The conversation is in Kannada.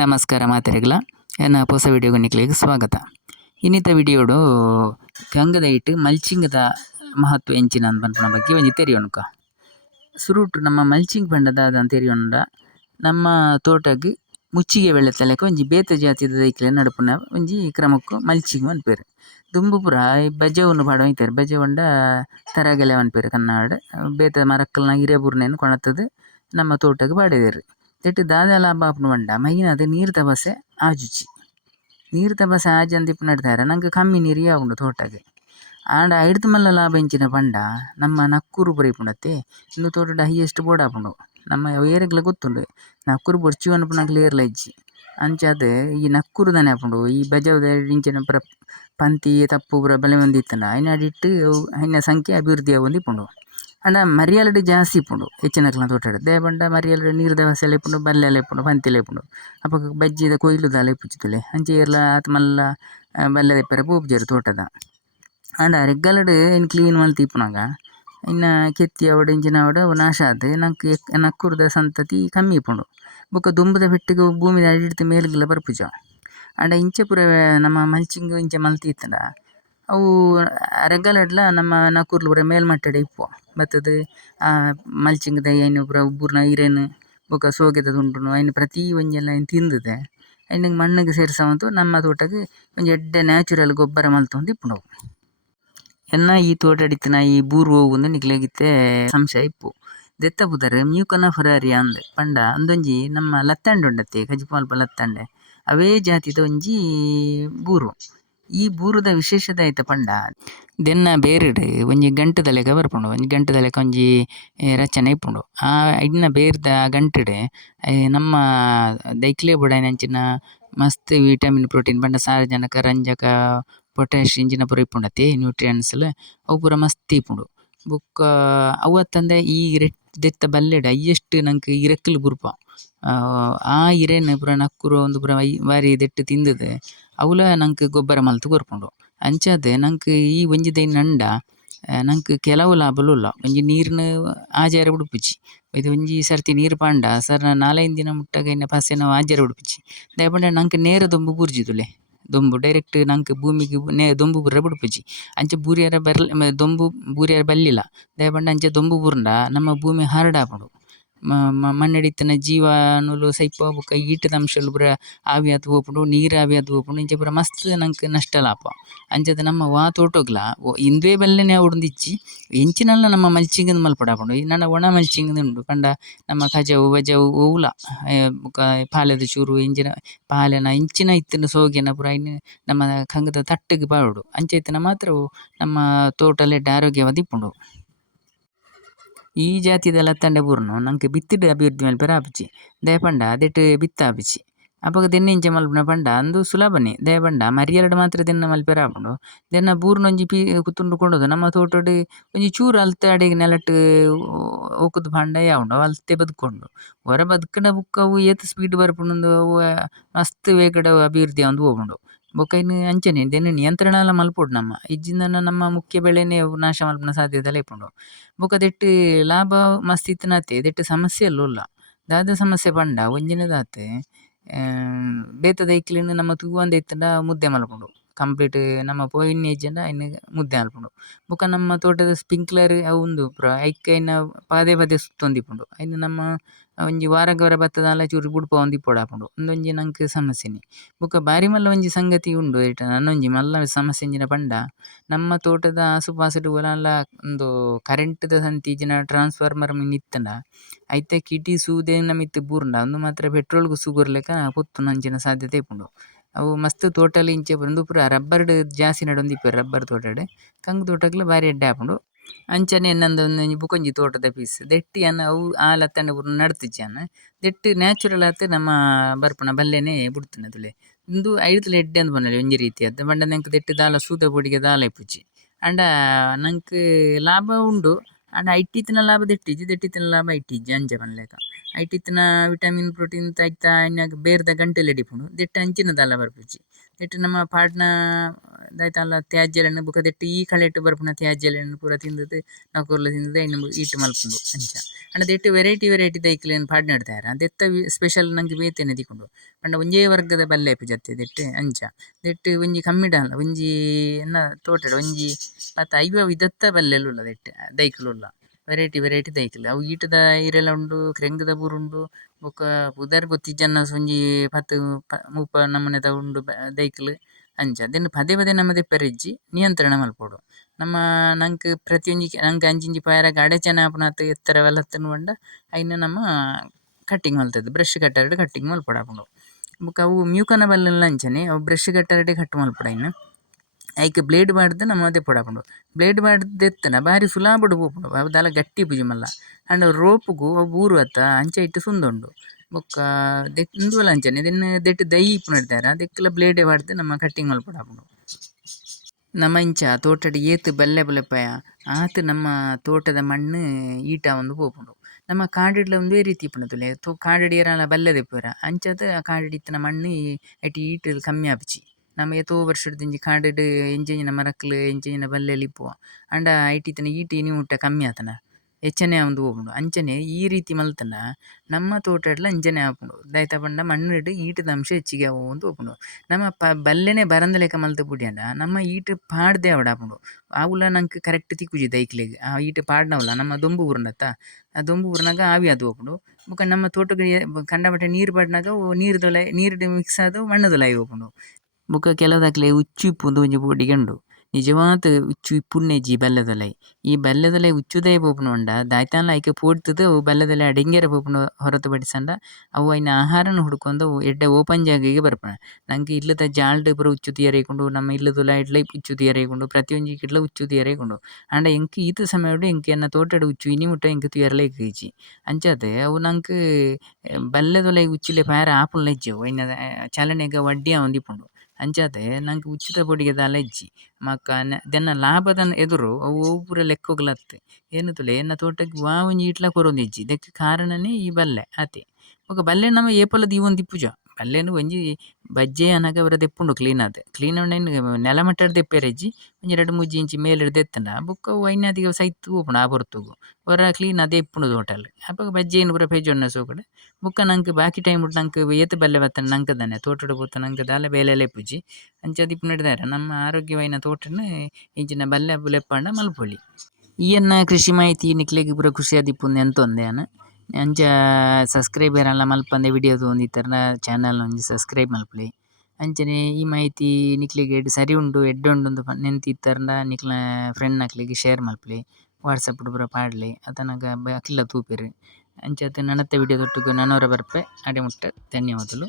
ನಮಸ್ಕಾರ ಮಾತೆರೆಗ್ಲ ಎನ್ನ ಹೊಸ ವಿಡಿಯೋಗೆ ನಿಕ್ಲಿಗೆ ಸ್ವಾಗತ. ಇನ್ನಿತ ವಿಡಿಯೋಡು ಗಂಗದ ಇಟ್ಟು ಮಲ್ಚಿಂಗದ ಮಹತ್ವ ಎಂಚಿನ ಅಂತ ಪನ್ಪುನ ಬಗ್ಗೆ ಒಂಜಿ ತೆರೆಯೋಣಕ. ಸುರುಟು ನಮ್ಮ ಮಲ್ಚಿಂಗ್ ಪಂಡದ ಅದನ್ನು ತೆರೆಯೋಣ ನಮ್ಮ ತೋಟಕ್ಕೆ ಮುಚ್ಚಿಗೆ ಬೆಳೆತಲೆಕ ಒಂಜಿ ಬೇತೆ ಜಾತಿದ ದೈಕ್ಲೆ ನಡುಪುನ ಒಂಜಿ ಕ್ರಮಕ್ಕೂ ಮಲ್ಚಿಂಗ್ ಮನ್ಪೆರ್ ದುಂಬು ಬಜವನ್ನು ಪಾಡ ಬಜೆ ಬಜೆವುಂಡ ತರಗೆಲೆ ಮನ್ಪೆರ್ ಕನ್ನಡ. ಬೇತ ಮರಕ್ಕಲ್ನ ಹಿರೇಬುರ್ನೆನ್ ಕೊಣತದ ನಮ್ಮ ತೋಟಕ್ಕೆ ಪಾಡೆದೆರ್ ನೆಟ್ಟ್ ದಾದ ಲಾಭ ಆಪುಂಡು ಪಂಡ ಮೈನಾದ್ ನೀರ್ ತಬಸೆ ಆಜುಜಿ ನೀರ್ ತಬಸೆ ಆಜಿ ಇಪ್ಪುನ ನಡ್ತಾರೆ ನಂಕ್ ಕಮ್ಮಿ ನೀರ್ ಯಾವುಂಡು ತೋಟಗ್. ಆಂಡ ಐಡ್ ಮಲ್ಲ ಲಾಭ ಎಂಚಿನ ಪಂಡ, ನಮ್ಮ ನಕ್ಕೂರು ಪೂರ ಇಪ್ಪುಂಡತೆ ಉಂದು ತೋಟಡ್ ಹೈಯೆಸ್ಟ್ ಬೋಡಾಪುಂಡು ನಮ್ಮ ಏರೆಗ್ಲ ಗೊತ್ತುಂಡು, ನಕ್ಕುರು ಬೊರ್ಚಿ ಪನ್ಪುನಕ್ಲೆ ಏರ್ಲ ಇಜ್ಜಿ. ಅಂಚಾದ್ ಈ ನಕ್ಕುರು ದಾನೆ ಆಪುಂಡು ಈ ಬಜಾವ್ದ ಇಂಚಿನ ಪೂರ ಪಂತಿ, ತಪ್ಪು ಪೂರ ಬಲೆ ಮಂದಿ ಇತ್ತಂಡ ಐನ ಸಂಖ್ಯೆ ಅಭಿವೃದ್ಧಿ ಆವೊಂದು ಇಪ್ಪುಂಡು ಆಂಡ ಮರಿಯಾಲಡ್ ಜಾಸ್ತಿ ಇಪ್ಪುಂಡು ಹೆಚ್ಚಿನಕ್ಲ್ನ ತೋಟಡ್ ದಾಯೆ ಪಂಡ ಮರಿಯಾಲಡ್ ನೀರ್ ದಾಸೆಲ ಇಪ್ಪುಂಡು ಬಲ್ಲೆಲ ಇಪ್ಪುಂಡು ಪಂತಿಲ ಇಪ್ಪುಂಡು ಅಪಗ ಬಜ್ಜಿದ ಕೊಯ್ಲು ದಾಲ ಇಪ್ಪುಜಿ ಅಂಚ ಏರ್ಲ ಆತ್ ಮಲ್ಲ ಬಲ್ಲೆ ದೆಪ್ಪರೆ ಪೋಪುಜೆರ್ ತೋಟದ ಆಂಡ ರೆಗ್ಗಲಡ್ ಐನ್ ಕ್ಲೀನ್ ಮಲ್ತ್ ಇಪ್ಪುನಗ ಇನ್ನ ಕೆತ್ತಿ ಆವಡ್ ಇಂಚಿನ ಆವಡ್ ನಾಶ ಆದ್ ನಂಕ್ ನಕ್ಕುರ್ದ ಸಂತತಿ ಕಮ್ಮಿ ಇಪ್ಪುಂಡು ಬೊಕ ದುಂಬುದ ಪೆಟ್ಟಿಗ್ ಭೂಮಿದ ಅಡಿಡ್ದ್ ಮೇಲ್ಗುಲ ಬರ್ಪುಜ ಆಂಡ ಇಂಚ ಪೂರ ನಮ್ಮ ಮಲ್ಚಿಂಗ್ ಇಂಚ ಮಲ್ತಿತ್ತಂಡ ಅವು ರೆಗ್ಗಲಡ್ಲ ನಮ್ಮ ನಕುರ್ಲು ಪೂರ ಮೇಲ್ಮಟ್ಟಡ್ ಇಪ್ಪುವ ಬತ್ತುದು ಮಲ್ಚಿಂಗ್‌ದ ಐನ್ ಪೂರ ಉಬ್ಬುರ್ನ ಇರೆನ್ ಬೊಕ ಸೋಗೆದ ದುಂಡುನು ಐನ್ ಪ್ರತಿ ಒಂಜಿಯಲ ಐನ್ ತಿಂದುದೆ. ಐನೆಗ್ ಮಣ್ಣಗ್ ಸೇರ್ಸವಂತು ನಮ್ಮ ತೋಟಗ್ ಒಂಜಿ ಎಡ್ಡೆ ನ್ಯಾಚುರಲ್ ಗೊಬ್ಬರ ಮಲ್ತೊಂದು ಇಪ್ಪುಂಡು ಎನ್ನ ಈ ತೋಟಡ್ ಇತ್ತಿನ ಈ ಬೂರು ಓವುಂದು ನಿಗ್ಲೆಗಿತ್ತೆ ಸಂಶಯ ಇಪ್ಪು. ದೆತ್ತ ಪುದರ್, ಮ್ಯೂಕನ ಮ್ಯೂಕನಫರಾರಿಯಾ ಅಂದ್, ಪಂಡ ಉಂದೊಂಜಿ ನಮ್ಮ ಲತ್ತಂಡೆ ಉಂಡತೆ ಕಜಿಪಾಲ್ಪ ಲತ್ತಂಡೆ. ಅವೇ ಜಾತಿದ ಒಂಜಿ ಬೂರು. ಈ ಬೂರುದ ವಿಶೇಷತೆ ಐತ ಪಂಡ? ದೆನ್ನ ಬೇರೆಡ್, ಒಂಜಿ ಗಂಟುದ ಲೆಕ ಬರ್ಪುಂಡು ಒಂಜಿ ಗಂಟುದ ಲೆಕ ಒಂಜಿ ರಚನೆ ಇಪ್ಪುಂಡು. ಆ ಐಡ್ನ ಬೇರ್ದ ಗಂಟುಡ್ ನಮ್ಮ ದೈಕ್ಲೆ ಬೋಡಾಯಿನಂಚಿನ ಮಸ್ತ್ ವಿಟಮಿನ್ ಪ್ರೋಟೀನ್ ಪಂಡ, ಸಾರಜನಕ, ರಂಜಕ, ಪೊಟ್ಯಾಶ್ ಇಂಚಿನ ಪೂರ ಇಪ್ಪುಂಡತೆ, ನ್ಯೂಟ್ರಿಯೆಂಟ್ಸ್ ಅವು ಪೂರ ಮಸ್ತ್ ಇಪ್ಪುಂಡು. ಬೊಕ್ಕ ಅವತ್ತಂದೆ ಈ ರೆಟ್, ದೆತ್ತ ಬಲ್ಲೆಡ್ ಹೈಯೆಸ್ಟ್ ನಂಕ್ ಇರೆಕ್ಕ್ಲ್ ಬುರ್ಪ. ಆ ಇರೆನ್ ಪೂರ ನಕ್ಕುರು ಉಂದು ಪೂರ ಬಾರಿ ದೆಟ್ಟ್ ತಿಂದದೆ, ಅವುಲ ನಂಕ್ ಗೊಬ್ಬರ ಮಲ್ತ್ ಕೊರ್ಪುಂಡು ಅಂಚಾದ್ ನಂಕ್ ಈ ಒಂಜಿ ದೈ ನಂಡ ನಂಕ್ ಕೆಲವು ಲಾಭಲು ಉಲ್ಲ ಒಂಜಿ ನೀರ್ನ್ ಆಜಾರೆ ಬುಡ್ಪುಜಿ ಐತ ಒಂಜಿ ಸರ್ತಿ ನೀರ್ ಪಾಂಡ ಸರ್ ನಾಲೈನ್ ದಿನ ಮುಟ್ಟಗ ಇನ್ನ ಪಸೆನ ಆಜರೆ ಉಡುಪಿಜಿ ದಾಯೆ ನಂಕ್ ನೇರ ದೊಂಬು ಬುರ್ಜಿದುಲೆ. ದೊಂಬು ಡೈರೆಕ್ಟ್ ನಂಕ್ ಭೂಮಿಗೆ ನೇ ದೊಂಬು ಬುರ್ರ ಬುಡ್ಪುಜಿ ಅಂಚೆ ಬೂರಿಯಾರ ಬರ್ಲ ದೊಂಬು ಬೂರಿಯಾರ ಬಲ್ಲಿಲ ದಾಯೆ ಪಂಡ ಅಂಚ ದೊಂಬು ಬುರ್ಂಡ, ನಮ್ಮ ಭೂಮಿ ಹರಡ್ ಆಪುಂಡು ಮಣ್ಣಡ್ ಇತ್ತಿನ ಜೀವಾನುಲು ಸೈಪ, ಬೊಕ, ಈಟದ ಅಂಶಲ್ ಪೂರ ಆವಿ ಅದು ಪೋಪುಂಡು ಇಂಚ ಪೂರ ಮಸ್ತ್ ನಂಕ್ ನಷ್ಟ ಲಾಪ. ಅಂಚಾದ್ ನಮ್ಮ ವಾ ತೋಟಗ್ಲ ಇಂದುವೆ ಬಲ್ಲೆನೆ ಆವೊಡುಂದು ಇಜ್ಜಿ ಎಂಚಿನಲ್ಲ ನಮ್ಮ ಮಲ್ಚಿಂಗ್ ಮಲ್ಪೊಡು ಆಪುಂಡು ನನ ಒಣ ಮಲ್ಚಿಂಗ್ ಉಂಡು. ಪಂಡ ನಮ್ಮ ಕಜವು, ಬಜವು ಒವುಲ ಬೊಕ ಪಾಲೆದ ಚೂರು ಇಂಚಿನ ಪಾಲೆನ ಇಂಚಿನ ಇತ್ತಿನ ಸೋಗೆನ ಪೂರ ಐನ್ ನಮ್ಮ ಕಂಗದ ತಟ್ಟೆಗ್ ಪಾಡುಡು ಅಂಚ ಇತ್ತಿನ ಮಾತ್ರ ನಮ್ಮ ತೋಟಲೆಡ್ಡೆ ಆರೋಗ್ಯವಾದ್ ಇಪ್ಪುಂಡು. ಈ ಜಾತಿದ ಲತ್ತಂಡೆ ಪೂರನು ನಂಕ ಬಿತ್ತಿಡ್ ಅಭಿವೃದ್ಧಿ ಮನ್ಪರೆ ಆಪುಜಿ ದೇ ಪಂಡ ದೆಟ್ ಬಿತ್ತ ಆಪುಜಿ ದೆನ್ನ ದೆನ್ನೆಂಚ ಮಲ್ಪುನ ಪಂಡ, ಅಂದು ಸುಲಭನೆ. ದಯಪಂಡ ಪಂಡ ಮರಿಯಲಡ್ ಮಾತ್ರ ದಿನ ಮಲ್ಪೆರ ಆಪುಂಡು ದೆನ್ನ ಬೂರ್ನ ಒಂಜಿ ಪೀ ಕುತುಂಡು ಕೊಂಡೋದು. ನಮ್ಮ ತೋಟಡ್ ಒಂಜಿ ಚೂರು ಅಲ್ತೆ ಅಡಿಗೆ ನೆಲಟ್ ಒಕುದು ಪಂಡ ಯಾವುಂಡು. ಅಲ್ತೆ ಬದುಕೊಂಡು. ಹೊರ ಬದುಕಡ ಬುಕ್ಕ ಅವು ಏತ್ ಸ್ಪೀಡ್ ಬರ್ಪುಂಡು, ಅವು ಮಸ್ತ್ ವೇಗಡೆ ಅಭಿವೃದ್ಧಿ ಆವೊಂದು ಪೋಪುಂಡು ಬೊಕ ಇನ್ ಅಂಚನೆ, ದೆನ್ ನಿಯಂತ್ರಣಲ ಮಲ್ಪೊಡು ನಮ್ಮ. ಇಜ್ಜಿಂದನ ನಮ್ಮ ಮುಖ್ಯ ಬೆಳೆನೆ ನಾಶ ಮಲ್ಪುನ ಸಾಧ್ಯತೆಲ ಇಪ್ಪುಂಡು. ಬೊಕ ದೆಟ್ ಲಾಭ ಮಸ್ತ್ ಇತ್ತಿನತೆ ದೆಟ್ ಸಮಸ್ಯೆ ಉಲ್ಲ ದಾದ ಸಮಸ್ಯೆ ಪಂಡ, ಒಂಜಿನದಾತ್ ಬೇತೆ ದೈಕ್ಲೆನ್ ನಮ್ಮ ತೂವಂದ ಇತ್ತಂಡ ಮುದ್ದೆ ಮಲ್ಪುಂಡು. ಕಂಪ್ಲೀಟ್ ನಮ್ಮ ಪೋಯಿನ್ ಪೋಯಿನಿಜ್ಜಿಂಡ ಇನ್ನು ಮುದ್ದೆ ಮಲ್ಪುಂಡು. ಬೊಕ ನಮ್ಮ ತೋಟದ ಸ್ಪ್ರಿಂಕ್ಲರ್ ಅವು ಉಂದು ಪೂರ, ಐಕ್ ಐನ ಪಾದೆ ಪದೇ ಸುತ್ತೊಂದಿಪ್ಪುಂಡು. ಐನ್ ನಮ್ಮ ಒಂಜಿ ವಾರಗ್ ವರ ಬತ್ತದಾಲ ಚೂರು ಬುಡ್ಪ ಒಂದು ಇಪ್ಪೊಡು ಆಪುಂಡು ಉಂದೊಂಜಿ ನಂಕ್ ಸಮಸ್ಯೆನೆ. ಬೊಕ ಬಾರಿ ಮಲ್ಲ ಒಂಜಿ ಸಂಗತಿ ಉಂಡು ಐಟ್ ನನೊಂಜಿ ಮಲ್ಲ ಸಮಸ್ಯೆ ಇಂಜಿನ ಪಂಡ. ನಮ್ಮ ತೋಟದ ಆಸುಪಾಸುಡ್ ಒಲಾಂಡ್ಲ ಉಂದು ಕರೆಂಟ್‌ದ ತಂತಿ ಇಜ್ಜಿನ ಟ್ರಾನ್ಸ್‌ಫಾರ್ಮರ್ ಮಿನ್ ಇತ್ತಂಡ ಐತ ಕಿಟಿ ಸೂದೇನ ಮಿತ್ತ್ ಬೂರ್ಂಡ. ಉಂದು ಮಾತ್ರ ಪೆಟ್ರೋಲ್ ಗು ಸುಗುರ್ಲೆಕ ಪೊತ್ತುನ ಅಂಚಿನ ಸಾಧ್ಯತೆ ಇಪ್ಪುಂಡು ಅವು ಮಸ್ತ್ ತೋಟಲ್ ಇಂಚೆ ಉಂದು ಪೂರ ರಬ್ಬರ್‌ಡ್ ಜಾಸ್ತಿ ನಡೊಂದಿಪ್ಪೆರ್ ರಬ್ಬರ್ ತೋಟಡ್. ಕಂಗ್ ತೋಟಗ್ಲ ಬಾರಿ ಎಡ್ಡೆ ಆಪುಂಡು ಅಂಚನೆ ಎನ್ನಂದ ಒಂದು ಬೊಕೊಂಜಿ ತೋಟದ ಪೀಸ್. ದೆಟ್ಟಿ ಅನ್ನ ಅವು ಆ ಲತ್ತಂಡ ಪೂರ ನಡ್ತಿಜ್ಜಿ ದೆಟ್ಟಿ ದೆಟ್ಟ್ ನ್ಯಾಚುರಲ್ ಆತ್ ನಮ್ಮ ಬರ್ಪುನ ಬಲ್ಲೆನೆ ಬುಡ್ತುಂಡತುಲೆ ಉಂದು ಐದುಲ ಎಡ್ಡೆ ಅಂದ್ ಪನೊಲಿ ಒಂಜಿ ರೀತಿಯದ್ ಪಂಡ ನೆಂಕ್ ದೆಟ್ಟ್ ದಾಲ ಸೂತ ಬೋಡಿಗೆ ದಾಲ ಇಪ್ಪುಜಿ ಆಂಡ ನಂಕ್ ಲಾಭ ಉಂಡು. ಆಂಡ ತಿನ್ನ ಲಾಭ ದೆಟ್ಟಿಜ್ಜಿ. ದೆಟ್ಟಿತ್ತಿನ ಲಾಭ ಐಟಿಜ್ಜಿ ಅಂಚ ಐಟಿ ಐಟಿತ್ತಿನ ವಿಟಮಿನ್ ಪ್ರೋಟೀನ್ ತೈತ ಐನ್ಯಾಗ್ ಬೇರ್ದ ಗಂಟೆಲ ಡಿಪ್ಪುಂಡು ದೆಟ್ಟ್ ಅಂಚಿನ ದಾಲ ಬರ್ಪುಜಿ ನೆಟ್ಟ್ ನಮ ಪಾಡ್ನ ದಾಯೆತಲ್ಲ ತ್ಯಾಜ್ಯಲೆನ್ ಬೊಕ ಈ ಕಳೆಟ್ ಬರ್ಪುನ ತ್ಯಾಜ್ಯಲೆನ್ ಪೂರ ತಿಂದುದು ನಕುಲು ತಿಂದು ಐನ್ ಈಟ್ ಮಲ್ಪುಂಡು, ಅಂಚ. ಆಂಡ ದೆಟ್ ವೆರೈಟಿ ವೆರೈಟಿ ದೈಕ್ಲೆನ್ ಪಾಡ್ನಡ್ ತಯಾರ ದೆತ್ತ ಸ್ಪೆಷಲ್ ನಂಗೆ ಬೇತೆನೆ ತಿಕ್ಕುಂಡು ಪಂಡ ಒಂಜೇ ವರ್ಗದ ಬಲ್ಲೆ ಇಪ್ಪು ಜತೆ ದೆಟ್ ಅಂಚ. ದೆಟ್ ಒಂಜಿ ಕಮ್ಮಿಡಾಂಡ್ಲ ಒಂಜಿ, ಎನ್ನ, ತೋಟಡ್, ಒಂಜಿ ಮಾತ ಐವ ವಿಧತ್ತ ಬಲ್ಲೆಲ್ ಉಲ್ಲ ದೈಕ್ಲುಲ್ಲ. ವೆರೈಟಿ ವೆರೈಟಿ ದೈಕ್ಲ್ ಅವು ಈಟ್‌ದ ಇರೆಲ ಉಂಡು, ಕ್ರೆಂಗದ ಪೂರ ಉಂಡು ಬೊಕ ಪುದರ್ ಗೊತ್ತಿಜ್ಜನ ಒಂಜಿ ಪತ್ತ್ ಮುಲ್ಪ ನಮೂನೆದ ಉಂಡು ದೈಕ್ಲ್ ಅಂಚ ದೆನ್ ಪದೇ ಪದೇ ನಮ ದೆಪ್ಪರೆ ಇಜ್ಜಿ ನಿಯಂತ್ರಣ ಮಲ್ಪೊಡು. ನಮ್ಮ ನಂಕ್ ಪ್ರತಿಯೊಂಜಿ ನಂಕ್ ಪಾಯರ ಗಾಡೆ ಅಡಚಣೆ ಆಪುನಾತ್ ಎತ್ತರೆ ಬಲತನ್ ಪಂಡ ಐನ್ ನಮ್ಮ ಕಟ್ಟಿಂಗ್ ಮಲ್ತುದು ಬ್ರಷ್ ಕಟ್ಟರ್ಡ್ ಕಟ್ಟಿಂಗ್ ಮಲ್ಪೊಡು ಆಪುಂಡು ಬೊಕ ಅವು ಮ್ಯೂಕನ ಬಲ್ಲ ಅಂಚನೆ, ಅವು ಬ್ರಷ್ ಕಟ್ಟರ್ಡೆ ಕಟ್ ಮಲ್ಪೊಡು ಐನ್ ಐಕ್ ಬ್ಲೇಡ್ ಪಾಡ್ದ್ ನಮ್ಮ ಆಪುಂಡು ಬ್ಲೇಡ್ ಪಾಡ್ದ್ ದೆತ್ತುನ ಬಾರಿ ಸುಲಾಬುಡು ಪೋಪುಂಡು ಅವು ದಾಲ ಗಟ್ಟಿ ಇಪ್ಪುಜಿ ಆಂಡ ರೋಪುಗು ಅವು ಅತ್ತ, ಅಂಚ ಇಟ್ಟು ಸುಂದುಂಡು. ಬೊಕ್ಕ ದೆಕ್ ಉಂದುಲ ಅಂಚನೆ ದೆನ್ ದೆಟ್ ದೈ ಇಪ್ಪುನಡ್ ತಯಾರ ದೆಕ್ಕ್‌ಲ ಬ್ಲೇಡ್ ಪಾಡ್ದ್ ನಮ್ಮ ಕಟಿಂಗ್ ಮಲ್ಪೊಡು ಆಪುಂಡು ನಮ ಇಂಚ, ತೋಟಡ್ ಏತ್ ಬಲ್ಲೆ ಪುಲಪಾಯ ಆತ್ ನಮ್ಮ ತೋಟದ ಮಣ್ಣು ಈಟ ಒಂದು ಪೋಪುಂಡು ನಮ ಕಾಡಿಡ್ಲ ಉಂದೇ ರೀತಿ ಇಪ್ಪುಂಡು ತುಲೆ ಕಾಂಡೆಡ್ ಬಲ್ಲದೆ ಬಲ್ಲೆ ದೆಪ್ಪುವೆರ ಅಂಚಾದ್ ಕಾಂಡೆಡ್ ಇತ್ತಿನ ಮಣ್ಣು ಐಟ್ ಈಟ್ ಕಮ್ಮಿ ಆಪುಜಿ ಏತೋ ವರ್ಷುಡ್‌ದ ಒಂಜಿ ಕಾಂಡೆಡ್ ಎಂಚಿಂಚಿನ ಮರಕ್ಲ್ ಎಂಚಿಂಚಿನ ಬಲ್ಲೆಲ್ ಇಪ್ಪುವ ಆಂಡ ಐಟ್ ಇತ್ತಿನ ಈಟ್ ಇನಿಮುಟ ಕಮ್ಮಿ ಆತುಂಡ ಹೆಚ್ಚನೆ ಆವೊಂದು ಪೋಪುಂಡು ಅಂಚನೆ ಈ ರೀತಿ ಮಲ್ತನ ನಮ್ಮ ತೋಟಡ್ಲ ಅಂಚನೆ ಆಪುಂಡು ದೈತ ಪಂಡ ಮಣ್ಣುಡ್ ಈಟ್‌ದ ಅಂಶ ಹೆಚ್ಚಿಗೆ ಆವೊಂದು ಪೋಪುಂಡು ನಮ ಪ ಬಲ್ಲೆನೆ ಬರಂದ ಲೆಕ ಮಲ್ತ್ ಬುಡ್ಯಂಡ ನಮ್ಮ ಈಟ್ ಪಾಡ್ದೆ ಆವಡ್ ಆಪುಂಡು ಆವುಲ ನಂಕ್ ಕರೆಕ್ಟ್ ತಿಕ್ಕುಜಿ ದೈಕ್ಲೆಗ್ ಆ ಈಟ್ ಪಾಡ್ನವುಲ ನಮ್ಮ ದೊಂಬು ಪೂರನತ್ತ ಆ ದೊಂಬು ಪೂರನಗ ಆವಿ ಆದ್ ಪೋಪುಂಡು ಬೊಕ ನಮ್ಮ ತೋಟಗ್ ಕಂಡಬಟ್ಟೆ ನೀರ್ ಪಾಡ್ನಗ ಒವು ನೀರ್‌ದ ನೀರ್ಡ್ ಮಿಕ್ಸ್ ಆದ್ ಮಣ್ಣುದ ಉಲಾಯಿ ಪೋಪುಂಡು ಬೊಕ ಕೆಲವುದಾಕ್ಲೆ ಉಚ್ಚು ಇಪ್ಪುಂದು ಒಂಜಿ ಪೊಡಿಗೆ ಉಂಡು ನಿಜವಾತ್ ಉಚ್ಚು ಬಲ್ಲೆದ ಉಲಾಯಿ ಈ ಬಲ್ಲೆದ ಉಲಾಯಿ ಉಚ್ಚುದೇ ಪೋಪುನ ಪಂಡ ದಾಯೆತಾನ್ಲ ಐಕೆ ಪೋಡ್ತುದು ಅವು ಬಲ್ಲೆದ ಉಲಾಯಿ ಅಡೆಂಗೆರೆ ಪೋಪುಂಡು ಹೊರತು ಪಡಿಸಂಡ ಅವು ಐನ ಆಹಾರನ್ ಹುಡುಕೊಂಡ್ ಎಡ್ಡೆ ಓಪನ್ ಜಾಗೆಗ್ ಬರ್ಪುನ ನಂಕ್ ಇಲ್ಲದ ಜಾಲ್ಡ್ ಪೂರ ಉಚ್ಚು ತೂಯರೆ ನಮ್ಮ ನಮ ಇಲ್ಲುದ ಉಚ್ಚು ಉಚ್ಚು ತೂಯರೆ ಇಪ್ಪುಂಡು ಕಿಟ್ಲ ಉಚ್ಚು ತೂಯರೆ ಇಪ್ಪುಂಡು ಆಂಡ ಎಂಕ್ ಈತ್ ಸಮಯಡ್ ಎಂಕ್ ಎನ್ನ ತೋಟಡ್ ಉಚ್ಚು ಇನಿಮುಟ ಎಂಕ್ ತೂಯರ್ಲಕ ಇಜ್ಜಿ ಅಂಚಾದ್ ಅವು ನಂಕ್ ಬಲ್ಲೆದ ಉಲಾಯಿ ಉಚ್ಚಿಲೆ ಪಾಯರೆ ಆಪುಂಡ್ಲ ಇಜ್ಜಿ ಅವು ಐನ ಚಲನೆಗ್ ವಡ್ಡಿ ಆವೊಂದು ಇಪ್ಪುಂಡು ಅಂಚಾದ್ ನಂಕ್ ಉಚಿತ ಪೊಡಿಗೆ ದಾಲ ಇಜ್ಜಿ ಮಕ್ಕ ದೆನ್ನ ಲಾಭದ ಎದುರು ಅವು ಪೂರ ಲೆಕ್ಕೊಗ್ಲಾ-ತ್ ಏನ್ ತುಲೆ, ಎನ್ನ ತೋಟಗ್ ವಾ ಒಂಜಿ ಇಟ್ಲ ಕೊರೊಂದಿಜ್ಜಿ ಇದಕ್ಕೆ ಕಾರಣನೆ ಈ ಬಲ್ಲೆ ಅತಿ ಬೊಕ ಬಲ್ಲೆ ನಮ ಏಪಲ ದೀವೊಂದು ಇಪ್ಪುಜ ಬಲ್ಲೆನ್ ಒಂಜಿ ಬಜ್ಜೆ ಆನಗ ಅವರ ದೆಪ್ಪುಂಡು ಕ್ಲೀನ್ ಆದ್. ಕ್ಲೀನ್ ಆಂಡ ನೆಲ ಮಟ್ಟಡ್ ದೆಪ್ಪೆರೆಜಿ ಇಜ್ಜಿ, ಒಂಜಿ ರಡ್ಡ್ ಮೂಜಿ ಇಂಚಿ ಮೇಲೆಡ್ ದೆತ್ತುಂಡ ಬೊಕ ಅವು ಐನಾದಿಗೆ ಸೈತ್ ಪೋಪುಂಡು ಆ ಪೊರ್ತುಗು ಒರ ಕ್ಲೀನ್ ಅದೇ ಇಪ್ಪುಂಡು ತೋಟಲ್ ಅಪಗ ಬಜ್ಜೆನ್ ಪೂರ ಪೇಜೊಂಡ್ನ ಸೋಕುಡು. ಬೊಕ ನಂಕ್ ಬಾಕಿ ಟೈಮ್ ಟೈಮ್‌ಡ್ ನಂಕ್ ಏತ್ ಬಲ್ಲೆ ಬತ್ತಂಡ, ನಂಕ್ ದಾನೆ ತೋಟಡ್ ಪೋತ ನಂಕ್ ದಾಲ ಬೇಲೆಲ ಇಪ್ಪುಜಿ ಅಂಚಾದ್ ಇಪ್ಪುನಡ್ ದಾಯೆ ನಮ್ಮ ಆರೋಗ್ಯವಾಯಿನ ತೋಟನ್ ಇಂಚಿನ ಬಲ್ಲೆ ಪುಲೆಪ್ಪಂಡ ಮಲ್ಪೊಲಿ ಈ ಎನ್ನ ಕೃಷಿ ಮಾಹಿತಿ ನಿಕ್ಲೆಗ್ ಪೂರ ಖುಷಿ ಆದಿಪ್ಪುಂಡು ಎಂತೊಂದೆ ಆನ್ ಅಂಚ ಸಬ್ಸ್ಕ್ರೈಬ್ ಯಾರಲ ಮಲ್ಪಂದೆ ವಿಡಿಯೋ ತೂಂದಿತ್ತರ್ನ ಚಾನಲ್ ಒಂಜಿ ಸಬ್ಸ್ಕ್ರೈಬ್ ಮಲ್ಪೊಲಿ. ಅಂಚನೆ ಈ ಮಾಹಿತಿ ನಿಕ್ಲೆಗ್ ಸರಿ ಉಂಡು ಎಡ್ಡೆ ಉಂಡು ಪಂಡ ನೆಂತಿತ್ತರ್ಂಡ ನಿಕ್ಲ ಫ್ರೆಂಡ್ ನಕ್ಲೆಗ್ ಶೇರ್ ಮಲ್ಪೊಲಿ. ವಾಟ್ಸಪ್‌ಡ್ ಪೂರ ಪಾಡ್ಲೆ. ಅತನಗ ಅಕ್ಲ ತೂಪೆರ್. ಅಂಚಾದ್ ನನತ್ತ ವಿಡಿಯೋ ದೊಟ್ಟುಗು ನನೊರ ಬರ್ಪೆ. ಅಡೆ ಮುಟ್ಟ ಧನ್ಯವಾದಲು.